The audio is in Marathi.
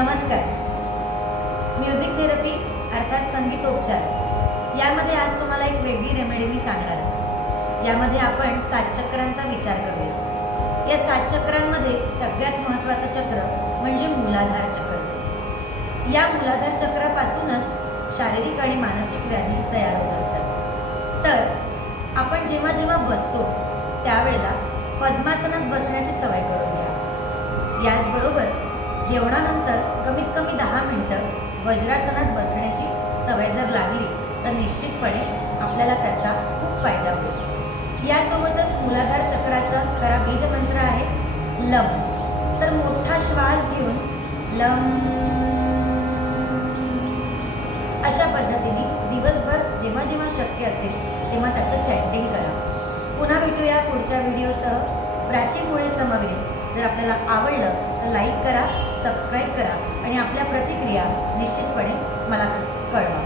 नमस्कार. म्युझिक थेरपी अर्थात संगीतोपचार यामध्ये आज तुम्हाला एक वेगळी रेमेडी मी सांगणार आहे. यामध्ये आपण 7 चक्रांचा विचार करूया. या 7 चक्रांमध्ये सगळ्यात महत्त्वाचं चक्र म्हणजे मूलाधार चक्र. या मूलाधार चक्रापासूनच शारीरिक आणि मानसिक व्याधी तयार होत असतात. तर आपण जेव्हा जेव्हा बसतो त्यावेळेला पद्मासनात बसण्याची सवय करून घ्या. याचबरोबर जेवणानंतर कमीत कमी 10 मिनिटं वज्रासनात बसण्याची सवय जर लागली तर निश्चितपणे आपल्याला त्याचा खूप फायदा होईल. यासोबतच मूलाधार चक्राचा खरा बीजमंत्र आहे लम. तर मोठा श्वास घेऊन लम अशा पद्धतीने दिवसभर जेव्हा जेव्हा शक्य असेल तेव्हा त्याचं चॅन्टिंग करा. पुन्हा भेटूया पुढच्या व्हिडिओसह. प्राची मुळे समवेत. जर आपल्याला आवडलं तर लाईक करा, सबस्क्राईब करा आणि आपल्या प्रतिक्रिया निश्चितपणे मला कळवा.